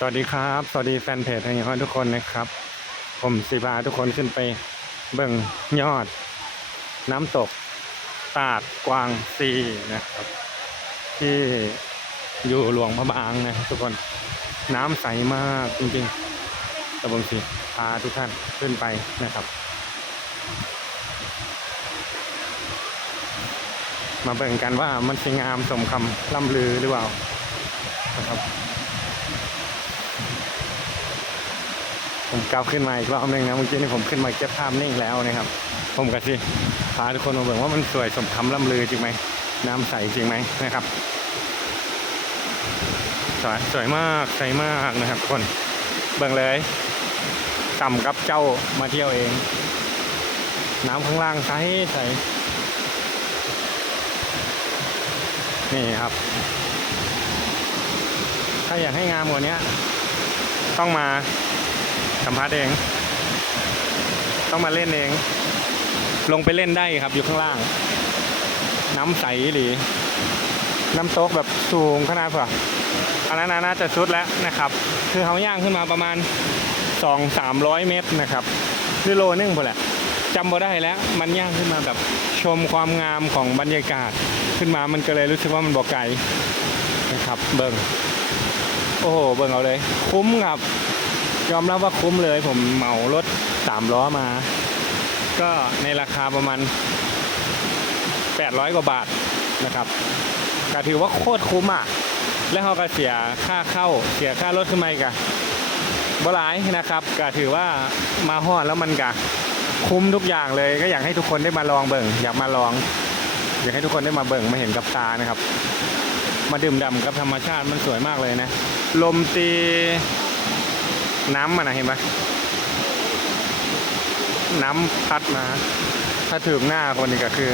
สวัสดีครับ สวัสดีแฟนเพจทั้งทุกคนนะครับ ผมสิพาทุกคนขึ้นไปเบิ่งยอด น้ำตกตาดกวางซีนะครับ ที่อยู่หลวงพระบางนะทุกคนน้ำใสมากจริงๆตะบงสิพาทุกท่านขึ้นไปนะครับ มาเบิ่งกันว่ามันสวยงามสมคำล่ำลือหรือเปล่านะครับ ผมกลับขึ้นมาอีกรอบหนึงนะเมื่อกี้นี่ผมขึ้นมาเก็บภาพนิ่งแล้วนะครับ ผมก็สิพาทุกคนมาเบิ่งว่ามันสวยสมคำล่ำลือจริงไหมน้ำใสจริงไหมนะครับสวยสวยมากใสมากนะครับทุกคนเบิ่งเลยต่ำกับเจ้ามาเที่ยวเอง น้ำข้างล่างใสใสนี่ครับ ถ้าอยากให้งามกว่านี้ต้องมา สัมภาษณ์เอง ต้องมาเล่นเอง ลงไปเล่นได้ครับอยู่ข้างล่าง น้ำใสหรือน้ำตกแบบสูงขนาดเผื่ออันนั้นน่าจะสุดแล้วนะครับ คือเขาย่างขึ้นมาประมาณสองสามร้อยเมตรนะครับหรือโลนึงพอแหละจำบ่ได้แล้ว มันย่างขึ้นมาแบบชมความงามของบรรยากาศขึ้นมามันก็เลยรู้สึกว่ามันบอกไกลนะครับ เบิ่งโอ้โห เบิ่งเอาเลย คุ้มครับ ยอมรับว่าคุ้มเลยผมเหมารถสามล้อมา ก็ในราคาประมาณ 800 กว่าบาทนะครับก็ถือว่าโคตรคุ้มอะ แล้วเขาก็เสียค่าเข้าเสียค่ารถขึ้นมาอีกอะบ่หลายนะครับก็ถือว่ามาฮอดแล้วมันก็คุ้มทุกอย่างเลย ก็อยากให้ทุกคนได้มาลองเบิ่งอยากมาลอง อยากให้ทุกคนได้มาเบิ่งมาเห็นกับตานะครับ มาดื่มด่ำกับธรรมชาติมันสวยมากเลยนะ ลมตี น้ำมันนะเห็นไหมน้ำพัดมา ถ้าถึงหน้าคนนี้ก็คือ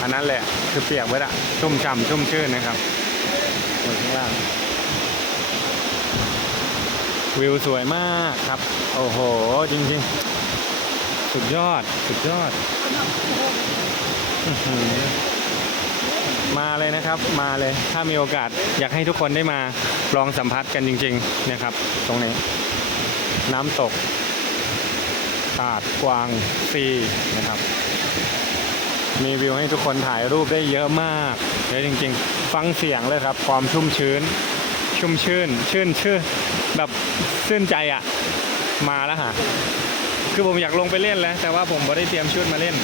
อันนั้นแหละคือเปียกไว้ละชุ่มฉ่ำชุ่มชื่นนะครับบนข้างล่าง วิวสวยมากครับ โอ้โห จริงๆ สุดยอด สุดยอดอ มาเลยนะครับมาเลยถ้ามีโอกาสอยากให้ทุกคนได้มาลองสัมผัสกันจริง ๆนะครับ ตรงนี้ น้ำตกตาดกวางซีนะครับ มีวิวให้ทุกคนถ่ายรูปได้เยอะมากเยอะจริง ๆ ฟังเสียงเลยครับ ความชุ่มชื้น ชุ่มชื่น ชื่นชื่นแบบชื่นใจอะ่ะ มาแล้วฮะคือผมอยากลงไปเล่นแล้ว แต่ว่าผมไม่ได้เตรียมชุดมาเล่น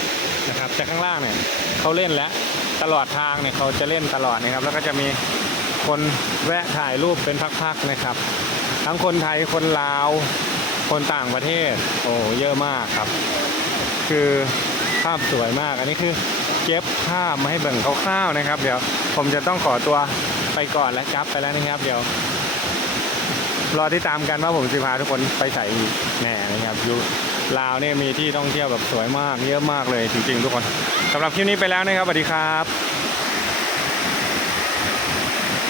นะครับแต่ข้างล่างเนี่ยเขาเล่นแล้ว ตลอดทางเนี่ยเขาจะเล่นตลอดนะครับ แล้วก็จะมีคนแวะถ่ายรูปเป็นพักๆนะครับ ทั้งคนไทยคนลาว คนต่างประเทศ โอ้เยอะมากครับ คือภาพสวยมาก อันนี้คือเก็บภาพมาให้เบิ่งคร่าวๆนะครับ เดี๋ยวผมจะต้องขอตัวไปก่อนและจับไปแล้วนะครับ เดี๋ยวรอที่ตามกันว่าผมจะพาทุกคนไปใส่อีกแน่นะครับยู่ ลาวเนี่ยมีที่ท่องเที่ยวแบบสวยมากเยอะมากเลยจริงๆ ทุกคนสำหรับคลิปนี้ไปแล้วนะครับสวัสดีครับ